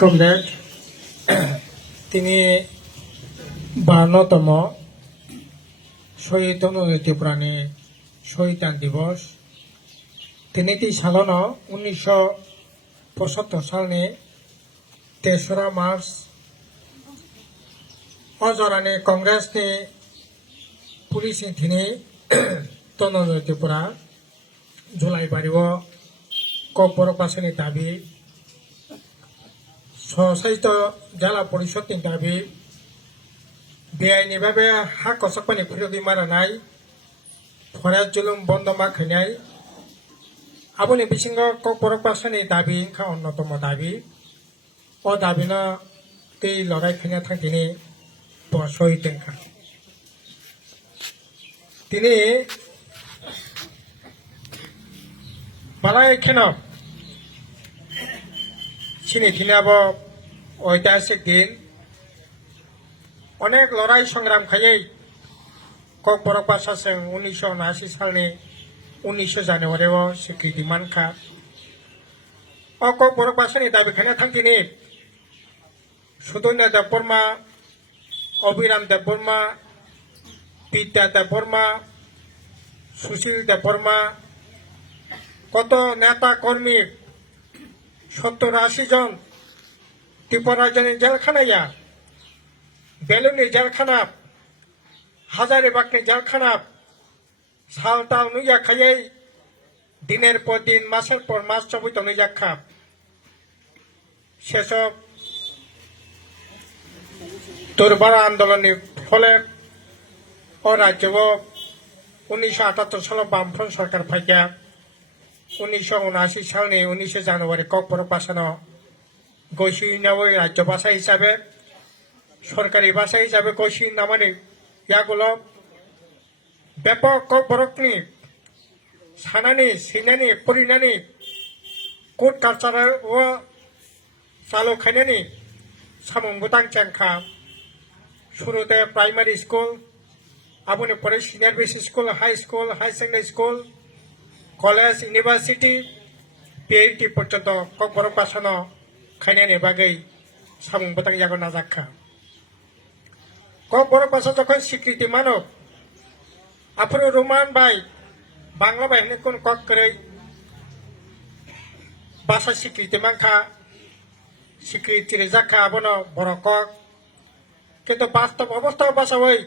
comrade তিনি 52তম শহীদ ত্রিপুরানি শহীদান দিবস তিনি সালন 1975 সালनि 3रा मार्च अजरानि कांग्रेसनि पुलिस थिनि तनय त्रिपुरा जुलाइबारिव ककबर पासनि दाबी ससाइथ जिला परिषदनि दाबी बेआइनि भावे हा कसकपानि फुरगि मारानाय फरायत जुलुम बन्द माखैनाय आबुनि बिसिङाव ककबर पासनि दाबी इंखा अन्यतम दाबी अ दाबिनो दै लड़ाइखैना थांदिनि शहीद इंखा दिनै बालाय खेनाव सिनायथिनाबो ऐतिहासिक दिन अनेक लड़ाई संग्राम खायै ककबर पासाजों 1979 सालनि 19 जानुवारियाव स्वीकृति मानखा अ ककबर पासानि दाबिखायनो थांदिनि सुधन्य देव बर्मा अभिराम देव बर्मा विद्या देव बर्मा सुशील देव बर्मा कत नेता कर्मी 70-80 जन त्रिपुरा राज्यनि जेलखानाया बेलुनि जेलखाना हाजारीबागनि जेलखाना सालताल नुयाखायै दिनेर पर दिन मासेर पर मास चबैत नुयाखा सेसब दुर्बार आंदोलननि फले अ राज्यआव 1978 सालाव बामफ्रन्ट सरकार फायगा 1979 सालनि 19 जानुवारि ककबर पासानो गयसिनावै राज्य भाषा हिसाबै सरकारि भाषा हिसाबै गयसिनामानि यागुलो ব্যাপক ককবরকनि सानानि सिनानि परिनानि कोट कालचार चालु खायनानि सामुंबुतां चेंखा शुरुते प्राइमारी स्कूल आबुनि परे senior basic school high secondary school college university PhD पर्यंत ककबर पासानो खायनानि बागै सामुंबुतां यागो नाजाखा ककबर पासा जखन स्वीकृति मानो आपरो रोमान भाई बांग्ला भाई ने कोन कक करे भाषा स्वीकृति मांखा स्वीकृति रेजाखा आबनो बरकक किंतु वास्तव अवस्था भाषा वही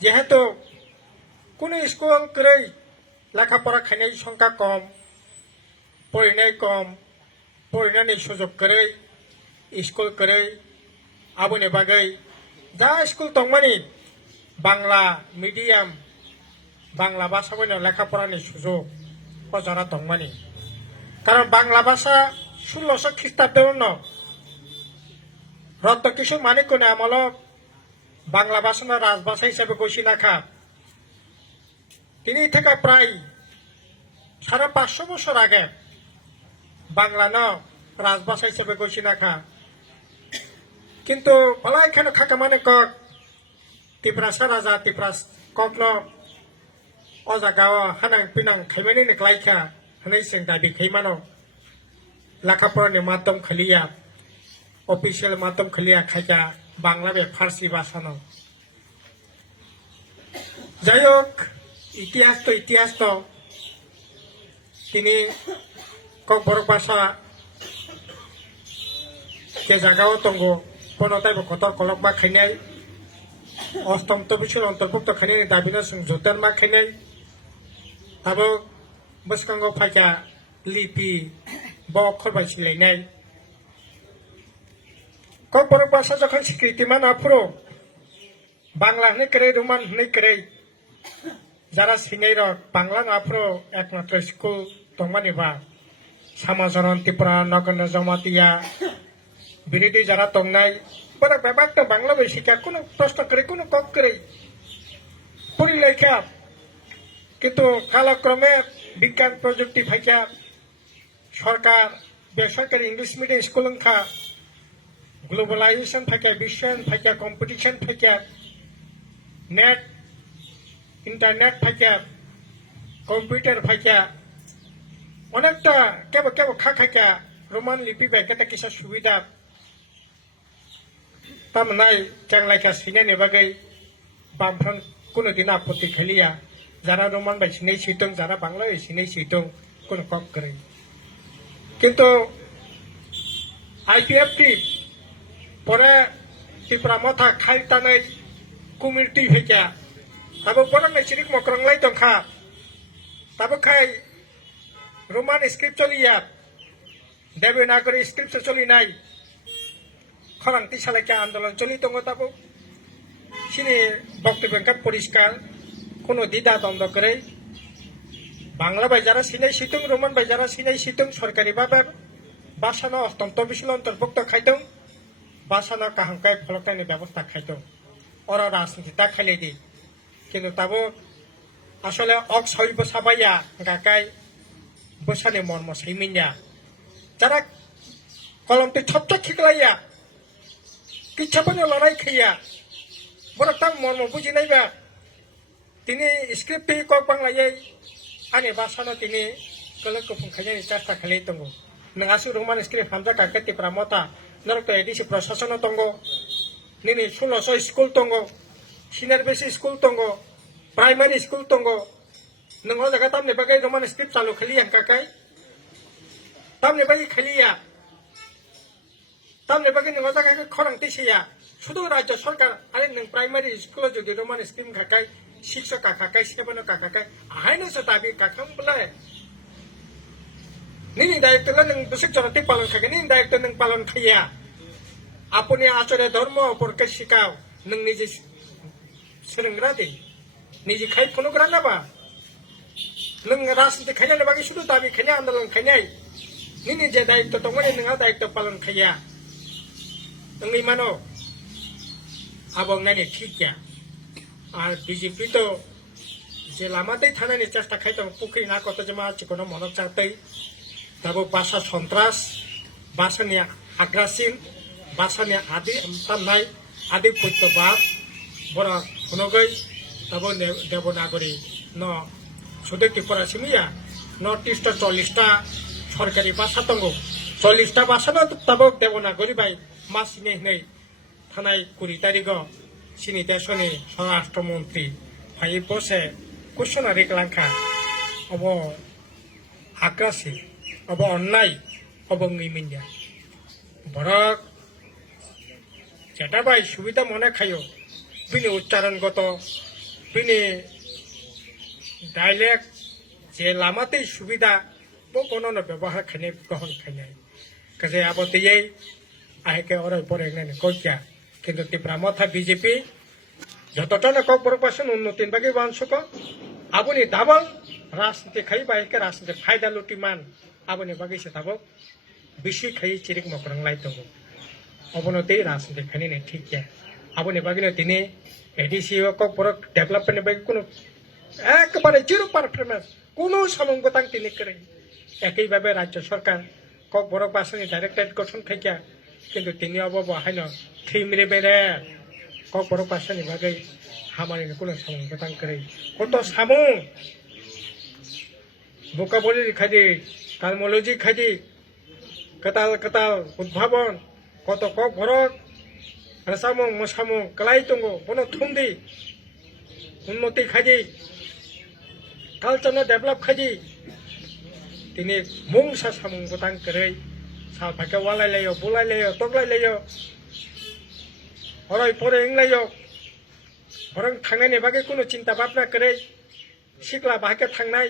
जेहेतु कोनो स्कूल करे लेखापड़ा खायनाय संख्या कम फरायनाय कम फरायनायनि सुजुग करे स्कूल करे आबुनि बागै जा स्कूल दंमानि बांग्ला मीडियम बांग्ला भाषा बयनो लेखापड़ानि सुजुग अजारा दंमानि कारण बांग्ला भाषा 1600 ख्रीष्टाब्दनि रत्न किशोर मानिकनि आमलाव बांग्ला भाषानो राजभाषा हिसाबै गयसिनाखा दिनै থেকে প্রায় 550 বছর আগে বাংলানো রাজভাষা হিসাবে গয়সিনাখা কিন্তু বালাই এখানে খাকা মানে কক त्रिपुरा राजा त्रिपुरा ककनो अजागाव हानां पिनां खायमानि निकलायखा हनै सिं दाबि खैमानो लेखापड़ानि माध्यम खलिया ऑफिशियल माध्यम खलिया खायका बांग्ला बे फारसी भाषानो जायक इतिहास तो तिनी ककबर भाषा के जागाव तंगो पनतायबो कत कलकबा खायनाय अष्टम तबिसर अंतर्भुक्त खायनायनि दाबिनो जों जथान मा खायनाय आबो बसकांगो फायका लिपि ब अक्षर बायसिलायनाय ककबर भाषा जखन स्वीकृति मान आफुरो बांग्ला हनै करे रोमान हनै करे যারা সিনাই রক বাংলা নাফুরো একমাত্র স্কুল দंमानिबा समाजरन त्रिपुरा नगण्य जमातिया बिरोधी যারা दंनाय बड़ा बेबाक तो बांग्ला शिक्षा कोनो प्रश्न करे कोनो कक करे परिलेखा किंतु कालक्रमे विज्ञान प्रजुक्ति फायका सरकार बेसरकारी इंग्लिश मीडियम स्कूल खा ग्लोबलाइजेशन फायका विश्वायन फायका कम्पिटिशन फायका नेट इंटरनेट फायका कम्पिउटार फायका अनेकटा केबो खा खायका রোমান লিপি ব্যাগটা কিসা সুবিধা তামনাই চাংলাইকা সিনাইনি বাগै বামফ্রান কোনোদিন আপত্তি খেলিয়া যারা রোমান বাই সিনাই সিটং যারা বাংলা সিনাই সিটং কোনো কক করে কিন্তু আইপিএফটি পরে ত্রিপুরা মথা খাই তানাই কুমিরটি হইকা তাবো বরং চিরিক মকরংলাই দংখা তাবো খাই রোমান স্ক্রিপ্ট চলিয়া দেবনাগরী স্ক্রিপ্ট চলি নাই খরাংটি সালাইকা আন্দোলন চলি দङ তাবো সিনি বক্তব্য পরিষ্কার কোনো দ্বিধা দ্বন্দ্ব করে বাংলা বাজারা সিনাই সিতুং রোমান বাজারা সিনাই সিতুং সরকারি ভাবে বাসানো অত্যন্ত বিশাল অন্তর্ভুক্ত খাইতং বাসানো কাহামকাই ফলকাইনি ব্যবস্থা খাইতং ওরা রাজনীতিটা খাইলে দি কিন্তু তাবো আসলে অক সইব সাবাইয়া গাকাই বসানি মর্ম সাইমিনিয়া যারা কলমটি ছপছপ ঠিকলাইয়া কিচ্ছাপনি লড়াই খাইয়া বড় তার মর্ম বুঝি নাইবা তিনি স্ক্রিপ্টটি কক বাংলাयै आंनि बासानो दिनै गोलोक गुफुंखायनि चेष्टा खालाय दङ नोंहासो रमान स्क्रिप्ट हामजा गाखो टिप्रा मथा नरक एडिसि प्रशासन दङ निनि 1600 स्कुल दङ सिनियर बेसिक स्कुल दङ प्राइमारि स्कुल दङ नोंहा जागा तामनि बागै रमान स्क्रिप्ट चालु खालिया काकाय तामनि बागै खालिया तामनि बागै नोंहा जागा खरांथि सैया শুধু রাজ্য সরকার আরে নों প্রাইমারি স্কুল যদি রমান স্ক্রিপ্ট খাকাय শিক্ষক কাকাকাই সেবন কাকাকাই আহাইনोसो দাবি কাকামब्लाय নিনি দায়িত্বला नों দশক জনতে পালন খাগে নিনি দায়িত্ব नों পালন খাইয়া আপনি আচরে ধর্ম অপরকে শিখাও नों নিজে सोलोंग्रा दे নিজে খাই ফনুগ্রা নাবা नों রাজনীতি খাইনাय বাকি শুধু দাবি খাইনাय আন্দোলন খাইনাय নিনি যে দায়িত্ব দङ नोंहा দায়িত্ব পালন খাইয়া नोंनि मानो আবং নানি ঠিক গিয়া আর বিজেপি তো যে লামাতেই থানানি চেষ্টা খাইতাম পুকুরি না কত জমা আছে কোনো মনত চাতেই তাবো বাসা সন্ত্রাস বাসানি আগ্রাসীন বাসানি আদি তামনাই আদি পৈত্যবাদ বড় হনগৈ তাবো দেবনাগরী ন সুদে ত্রিপুরা সিমিয়া নর্থ ইস্ট 40টা সরকারি বাসা দङ 40টা বাসা তাবো দেবনাগরী বাই মাসিনে নেই থানায় 20 তারিখ সিনি দেশনি স্বরাষ্ট্রমন্ত্রী ভাই বসে কুশনা রেখলাঙ্কা অব আগ্রাসী অব অন্যায় অব মিমিন্যা বরক যেটা ভাই সুবিধা মনে খাইও বিনি উচ্চারণগত বিনি ডাইলেক্ট যে লামাতেই সুবিধা বনন ব্যবহার খাইনে গ্রহণ খাইনাই কাজে আবতেই আহেকে অরই পরে কইয়া কিন্তু ত্রিপুরা মথা বিজেপি যতটা না কক বড় পাশন উন্নতির বাকি বানসক আপনি দাবল রাজনীতি খাই বাইকে রাজনীতি ফায়দা লুটি মান আপনি বাকি সে দাবক বেশি খাই চিরিক মকরংলাই দङ অবনতি রাজনীতি খানি নেই ঠিক আপনি বাকি তিনি এডিসি কক বড় ডেভেলপমেন্ট বাকি কোনো একবারে জিরো পারফরমেন্স কোনো সমঙ্গতাং তিনি করে একইভাবে রাজ্য সরকার কক বড় পাশনি ডাইরেক্টরেট গঠন খাইয়া কিন্তু তিনি অবব হাইন থিমরে বেড়ে কক বড় পাশনি বাগै হামারিनो কোনো সমঙ্গতাং করে কত সামুং ভোকাবুলারি খাদি টার্মোলজি খাদি কতাল কতাল উদ্ভাবন কত কক বড় রাসামুং মসামুং কলাই দङ বন থুমদি উন্নতি খাদি কালচার ডেভেলপ খাদি তিনি মুংসা সামঙ্গতাং করে সালফাকে ওয়ালাইলাयो बुलायलायो तगलायलायो अराय परे इंलायो बरं थांनायनि बागै কোনো চিন্তা ভাবনা করে শিকলা বাহাকে থাंनाय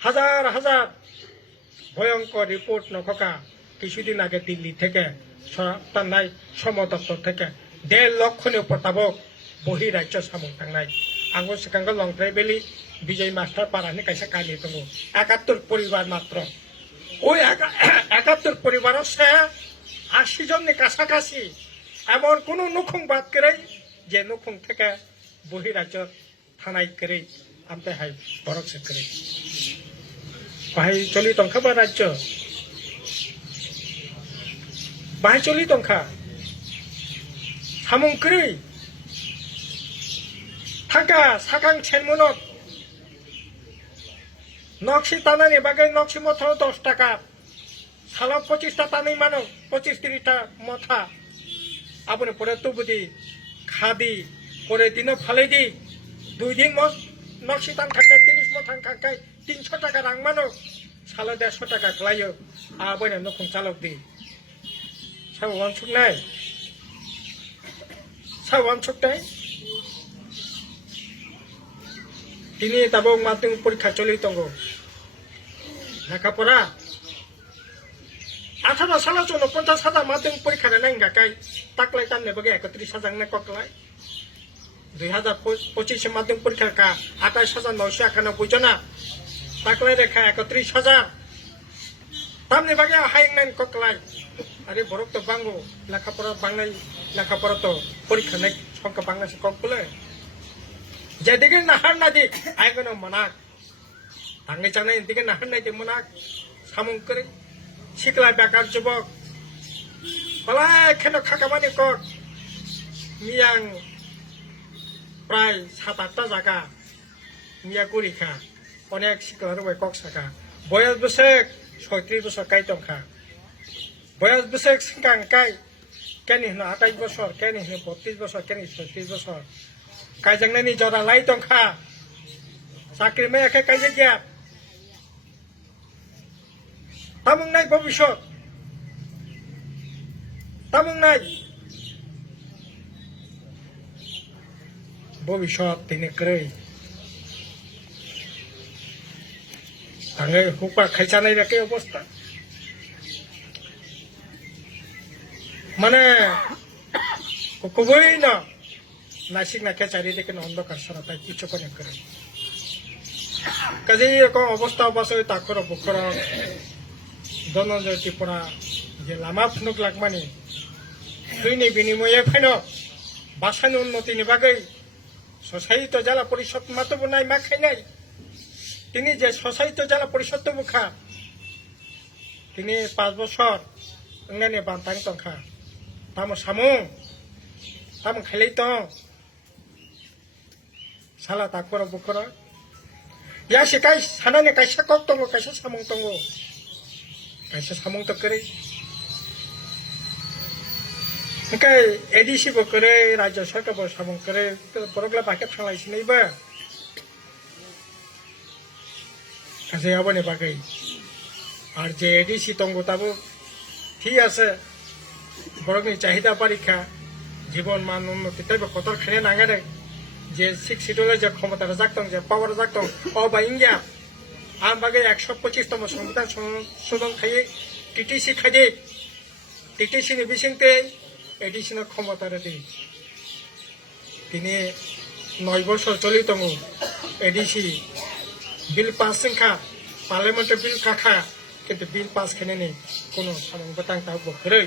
হাজার হাজার ভয়ঙ্কর রিপোর্ট নখকা কিছুদিন আগে দিল্লি থেকে তান্নাই শ্রম দপ্তর থেকে 1.5 লক্ষনি প্রতাবক বহি রাজ্য সামং থাंनाय आंगो सिगांगो लंथ्राइ बेलि বিজয় মাস্টার পাড়ানি কাইসা কালি দङ 71 পরিবার মাত্র ওই 71 পরিবারও সে 80 জনের কাছাকাছি এমন কোন নখং বাদ করে যে নখং থেকে বহিরাজ্য থানায় করে আমতে হাই বরক সে করে বাহাই চলি তংখা বা রাজ্য বাহাই চলি তংখা সামং করে থাকা সাকাং ছেনমনত নকশি তানানি বাগै নকশি মতো 10 টাকা সালা 25টা টানি মানো 25-30টা মথা আপনি পরে তুবুদি খাদি পরে দিনও ফালাই দি 2 দিন নকশিতান থাকে 30 মথান খাকাই 300 টাকা রাং মানো সালা 150 টাকা লাইও আবনে নখুং চালক দি সাউ ওয়ানসুক নাই সাউ ওয়ানসুক তাই তিনি তাবো মাধ্যমিক পরীক্ষা চলি তঙ্গ লেখাপড়া 18 সালের জন্য 50,000 মাধ্যমিক পরীক্ষা নেন গাকাই তাকলাই টানলে বগে 31,000 না ককলাই 2025 মাধ্যমিক পরীক্ষা কা 28,991 জনা তাকলাই রেখা 31,000 তামনে বাগে হাইং নাইন ককলাই আরে বরক তো বাঙ্গো লেখাপড়া বাংলাই লেখাপড়া তো পরীক্ষা নেই সংখ্যা বাংলাদেশে কম বলে যেদিকে নাহার না দিক আইগনো মনাক ভাঙে জানাই এদিকে নাহার নাই মনাক সামুং করে শিকলা বেকার যুবক বলা এখানে খাকামানি কক মিয়াং প্রায় 7-8টা জায়গা মিয়া গুড়িখা অনেক শিকলা রবাই কক সাকা বয়স বসেক 36 বছর কাই টংখা বয়স বসেক সিংকাং কাই কেনি হলো 28 বছর কেনি হলো 32 বছর কেনি 36 বছর কাইজাংনানি জরা লাই টংখা চাকরি মেয়াকে কাইজে গিয়া তামুং নাই ভবিষ্যৎ তামুং নাই ভবিষ্যৎ তিনি করে আগে হুপা খাইছা নাই রেখে অবস্থা মানে কবই না নাসিক নাকে চারিদিকে অন্ধকার সারা তাই কিছু করে করে কাজে এরকম অবস্থা অবশ্যই তাকর বকর ধনঞ্জয় ত্রিপুরা যে লামা ফুনুক লাগমানি দুইনি বিনিময়ে ফাইন বাসানি উন্নতিনি বাগৈ সসাইত জেলা পরিষদ মাতব নাই মা খাইনাই তিনি যে সসাইত জেলা পরিষদ মুখা তিনি 5 বছর অঙ্গানি বান্তাং টংখা তাম সামুং তাম খাইলাই তং সালা তাকর বকর ইয়া শিকাই সানানি কাইসা কক দङ কাইসা সামুং दङ কাইসা সামুং তো করে ओंखाय एडिसि बो करे राज्य सरकार बो सामुं करे बरगला बाके थांलायसि नैबा কাজে আবনে বাগै আর যে এডিসি দङ তাবো ঠিক আছে বরগনি চাহিদা পরীক্ষা জীবন মান উন্নতি তাইবো কতর খেনে নাগারে যে শিক্ষিতলে যে ক্ষমতা রাখতং যে পাওয়ার রাখতং অবা ইন্ডিয়া আম বাগে 125তম সংবিধান সংশোধন খাই টিটিসি খাইদে টিটিসি नि बिसिंते एडिशनल क्षमता रे তিনি 9 বছর চলি দङ एडिसि बिल पास सिंखा पार्लियामेंट बिल खाखा किन्तु बिल पास खेने नि कोनो सामं बतां ता बखरै